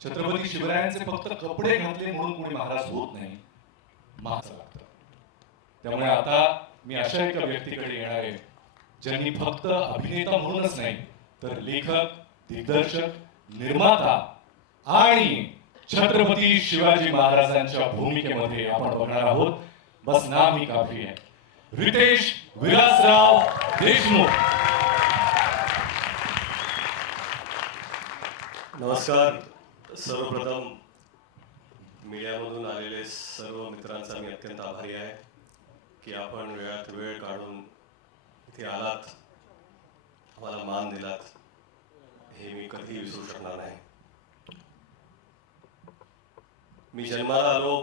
छत्रपती शिवरायांचे फक्त कपडे घातले म्हणून कोणी महाराज होत नाही, मागचं लागतं. त्यामुळे आता मी अशा एका व्यक्तीकडे येणार आहे ज्यांनी फक्त अभिनेता म्हणूनच नाही तर लेखक, दिग्दर्शक, निर्माता आणि छत्रपती शिवाजी महाराजांच्या भूमिकेमध्ये आपण बघणार आहोत. बस नाम ही काफी आहे. रितेश विलासराव देशमुख. नमस्कार. सर्वप्रथम मीडियामधून आलेले सर्व मित्रांचा मी अत्यंत आभारी आहे की आपण वेळात वेळ काढून इथे आलात, आम्हाला मान दिलात, हे मी कधीही विसरू शकणार नाही. मी जन्माला आलो,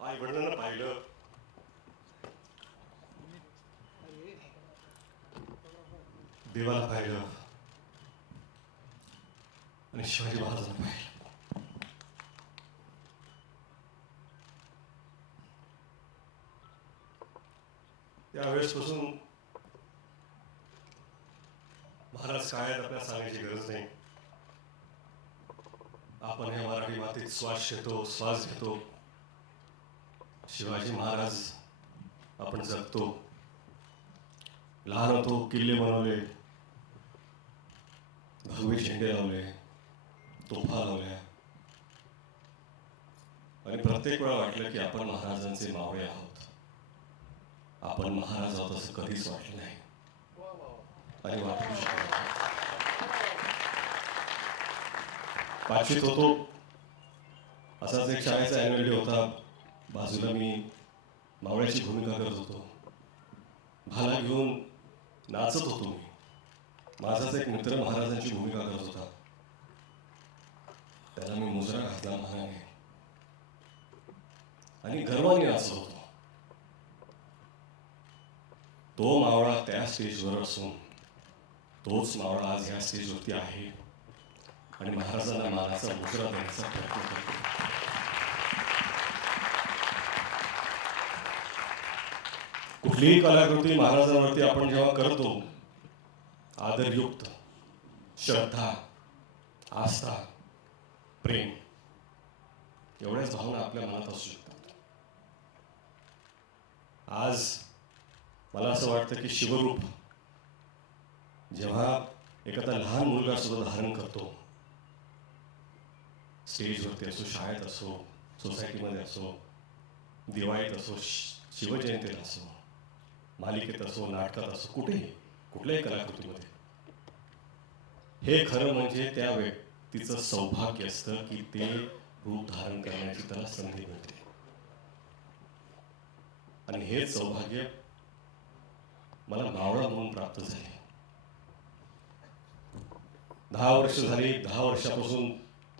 आई वडिलांना पाहिलं, देवाला पाहिलं आणि शिवाजी महाराजांना पाहिलं. त्यावेळेसपासून महाराज काय आहेत आपल्याला सांगायची गरज नाही. आपण या मराठी मातीत श्वास घेतो. शिवाजी महाराज आपण जगतो. लहान होतो, किल्ले बनवले, भगवे झेंडे लावले, तोफा लावल्या आणि प्रत्येक वेळा वाटलं की आपण महाराजांचे मावळे आहोत. आपण महाराज आहोत असं कधीच वाटलं नाही आणि वाटू शकत नाही. पाचवीत होतो, असाच एक शाळेचा ॲन्युअल डे होता. बाजूला मी मावळ्याची भूमिका करत होतो. भाला घेऊन नाचत होतो मी. माझाच एक मित्र महाराजांची भूमिका करत होता. त्याला मी मुजरा घातला महाराने आणि गर्वाने नाचत होतो. तो मावळा त्या स्टेजवर असून तोच मावळा आज ह्या स्टेजवरती आहे आणि महाराजांना मानाचा मुजरा देण्याचा प्रयत्न करतो. कुठलीही कलाकृती महाराजांवरती आपण जेव्हा करतो, आदरयुक्त, श्रद्धा, आस्था, प्रेम एवढ्याच भावना आपल्या मनात असू शकतात. आज मला असं वाटतं की शिवरूप जेव्हा एखादा लहान मुलगा सुद्धा धारण करतो, स्टेजवरती असो, शाळेत असो, सोसायटीमध्ये असो, दिवाळीत असो, शिवजयंतीला असो, मालिकेत असो, नाटकात असो, कुठल्याही कलाकृतीमध्ये, हे खरं म्हणजे त्या व्यक्तीचं सौभाग्य असतं की ते रूप धारण करण्याची त्याला संधी मिळते. आणि हेच सौभाग्य मला मावळा म्हणून प्राप्त झाले. 10 वर्ष झाली. 10 वर्षापासून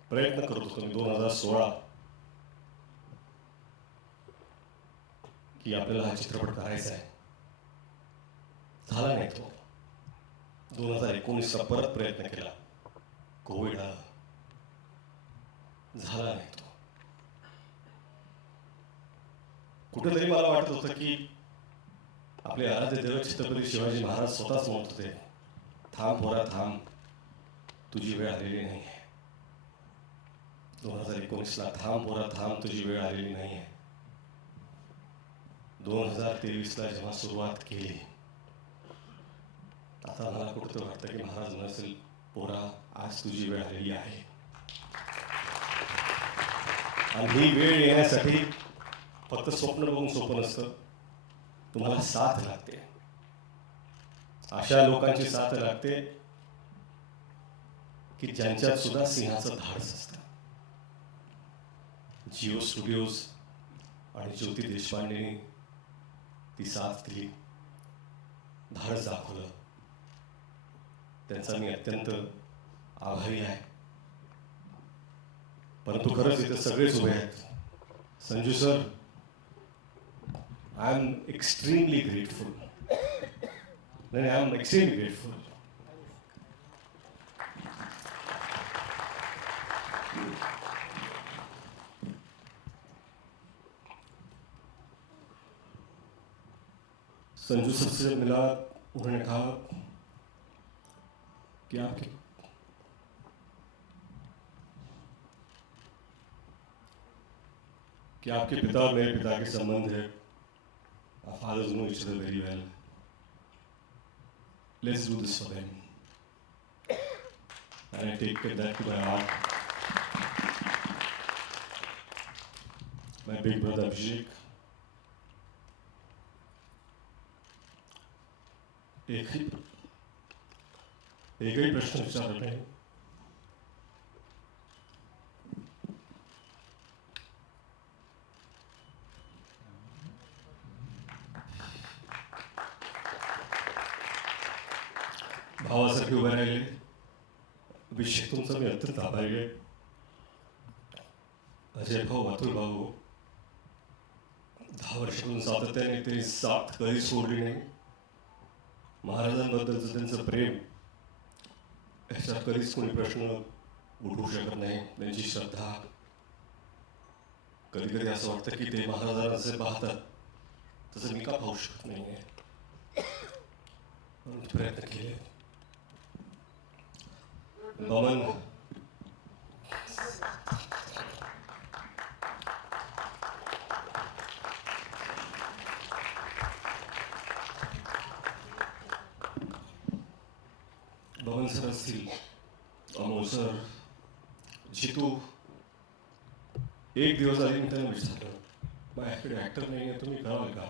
प्रयत्न करत होतो मी 2016 की आपल्याला हा चित्रपट करायचा आहे. झाला नाही तो. 2019ला परत प्रयत्न केला. कोविड आला, झाला नाही तो. कुठेतरी मला वाटत होतं की आपले आराध्य दैवत छत्रपती शिवाजी महाराज स्वतःच म्हणत होते, थांब पोरा थांब, तुझी वेळ आलेली नाही आहे. 2019ला थांब पोरा थांब, तुझी वेळ आलेली नाही आहे. 2023ला जेव्हा सुरुवात केली, आता मला कुठं वाटतं की महाराज नसेल, पोरा आज तुझी वेळ आलेली आहे. आणि ही वेळ येण्यासाठी फक्त स्वप्न बघून सोपं नसतं. तुम्हाला साथ लागते. अशा लोकांची साथ लागते की ज्यांच्यात सुद्धा सिंहाचं धाडस असतं. जिओ स्टुडिओज आणि ज्योती देशपांडेंनी ती साथ दिली, धाडस दाखवलं. त्यांचा मी अत्यंत आभारी आहे. परंतु खरंच इथे सगळेच उभे आहेत. Sanju sir, I am extremely grateful. नाही, I am extremely grateful. Sanju sir से मिला, उन्होंने कहा कि आपके पिता और मेरे पिता के संबंध है. Our fathers know each other very well. Let's do this for them. And I take that to my heart. My big brother Abhishek. एकही प्रश्न विचारला नाही. भावासारखे उभे राहिले. अभिषेक तुमचा मी अत्यंत आभारी आहे. अजय भाऊ, अतुल भाऊ, 10 वर्षापासून सातत्याने ते साथ कधी सोडली नाही. महाराजांबद्दलचं त्यांचं प्रेम याच्यात कधीच कोणी प्रश्न उठवू शकत नाही. त्यांची श्रद्धा, कधी कधी असं वाटतं की ते महाराजांना जे पाहतात तसं मी का पाहू शकत नाही आहे. प्रयत्न केले. बमन सर असतील, अमोल सर, जितू. एक दिवस आधी मी त्यांना विचारलं, माझ्याकडे ॲक्टर नाही आहे, तुम्ही कराल का?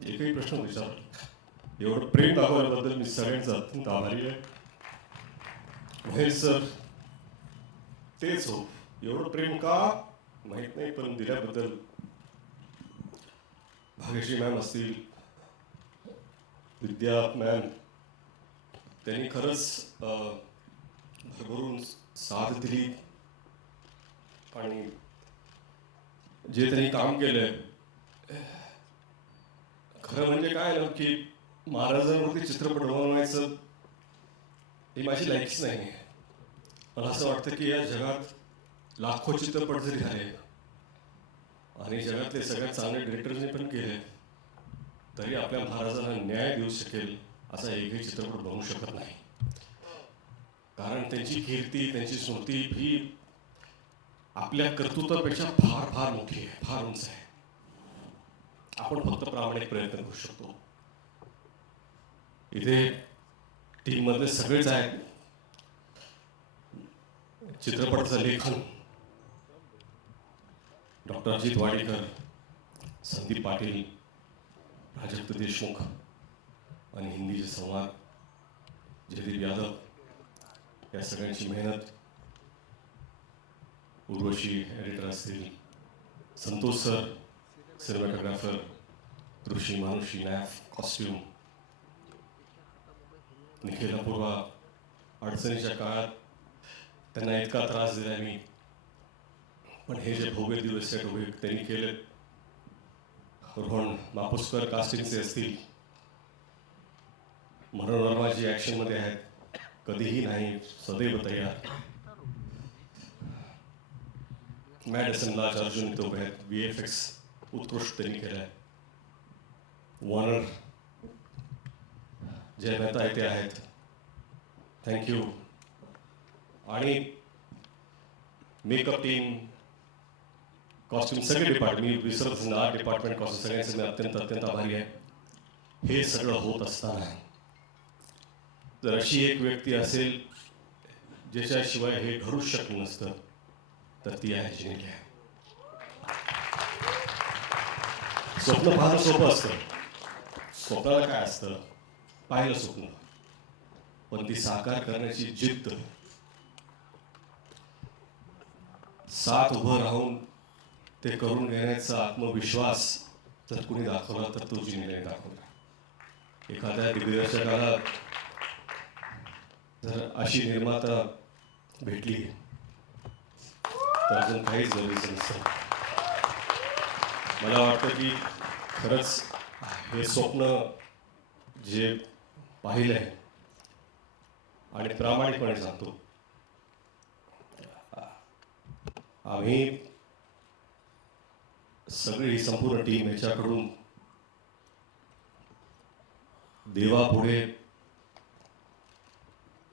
एकही प्रश्न विचारला. एवढं प्रेम दाखवल्याबद्दल मी सगळ्यांचा अत्यंत आभारी आहे. महेश सर तेच हो, एवढं प्रेम का माहीत नाही, पण दिल्याबद्दल. भाग्यश्री मॅम असतील, विद्या मॅम, त्यांनी खरंच भरभरून साथ दिली. आणि जे त्यांनी काम केलंय, खरं म्हणजे काय ना की महाराजांवरती चित्रपट बनवायचं ही माझी लायकीच नाही. मला असं वाटतं की या जगात लाखो चित्रपट जरी झाले आणि जगातले सगळ्यात चांगले डिरेक्टर्सने पण केले, तरी आपल्या महाराजांना न्याय देऊ शकेल असा एकही चित्रपट बनवू शकत नाही. कारण त्यांची कीर्ती, त्यांची स्मृती ही आपल्या कर्तृत्वापेक्षा फार फार मोठी आहे, फार उंच आहे. आपण फक्त प्रामाणिक प्रयत्न करू शकतो. इथे टीम मधले सगळेच आहेत. चित्रपटाचं लेखन डॉक्टर अजित वाडेकर, संदीप पाटील, प्राजक्त देशमुख आणि हिंदीचे संवाद जयदीप यादव, या सगळ्यांची मेहनत. उर्वशी एडिटर असतील, संतोष सर सिनेमॅटोग्राफर, ऋषी मानुषी नॅफ कॉस्ट्यूम, निखिल अपूर्वा. अडचणीच्या काळात त्यांना इतका त्रास दिला मी, पण हे जे भव्य दिवस सेट उभे त्यांनी केले. रोहन मापुसकर कास्टिंगचे असतील, मनोरमाजी ॲक्शनमध्ये आहेत, कधीही नाही, सदैव तयार. मॅडिसन लाज अर्जुन तो आहेत, VFX उत्कृष्ट त्यांनी केलं आहे. वॉर्नर जय मेहता येथे आहेत, थँक्यू. आणि मेकअप टीम, कॉस्ट्यूम, सगळे डिपार्टमेंट, मी विसरत नाही, आर्ट डिपार्टमेंट, कॉस्ट्यूम, सगळ्यांचे मी अत्यंत अत्यंत आभारी आहे. हे सगळं होत असताना जर अशी एक व्यक्ती असेल ज्याच्याशिवाय हे घडूच शकलं नसतं, तर ती आहे जिनेलिया. स्वप्न पाहणं सोपं असतं. स्वप्नाला काय असतं, पाहिलं स्वप्न, पण ती साकार करण्याची जिद्द, साथ उभं राहून ते करून घेण्याचा आत्मविश्वास जर कुणी दाखवला तर तो जिनेलियाने दाखवला. एखाद्या दिग्दर्शकाला जर अशी निर्माता भेटली तर अजून काहीच गरजेचं नसतं. मला वाटतं की खरंच हे स्वप्न जे पाहिलं आहे आणि प्रामाणिकपणे सांगतो, आम्ही सगळी ही संपूर्ण टीम याच्याकडून देवापुढे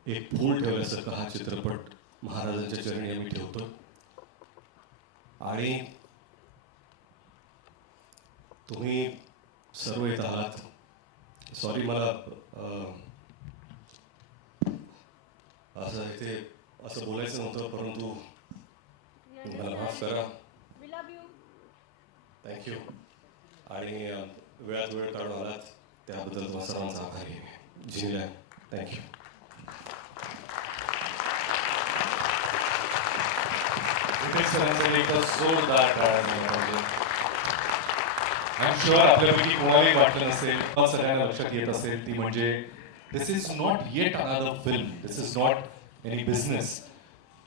एक फूल ठेवल्यासारखं हा चित्रपट महाराजांच्या चरणी आम्ही ठेवतो. आणि तुम्ही सर्व येत आहात. सॉरी, मला असं इथे असं बोलायचं नव्हतं, परंतु मला माफ करा. थँक्यू. आणि वेळात वेळ काढून आलात त्याबद्दल तुम्हाला सर्वांचा आभारी आहे. जिंकल्या. थँक्यू. इथे सरांसाठी एकदा जोरदार टाळ्या पाहिजे. आय एम शुअर आपल्यापैकी कोणालाही वाटलं नसेल, सगळ्यांना लक्षात येत असेल, ती म्हणजे this is not yet another film, this is not any business.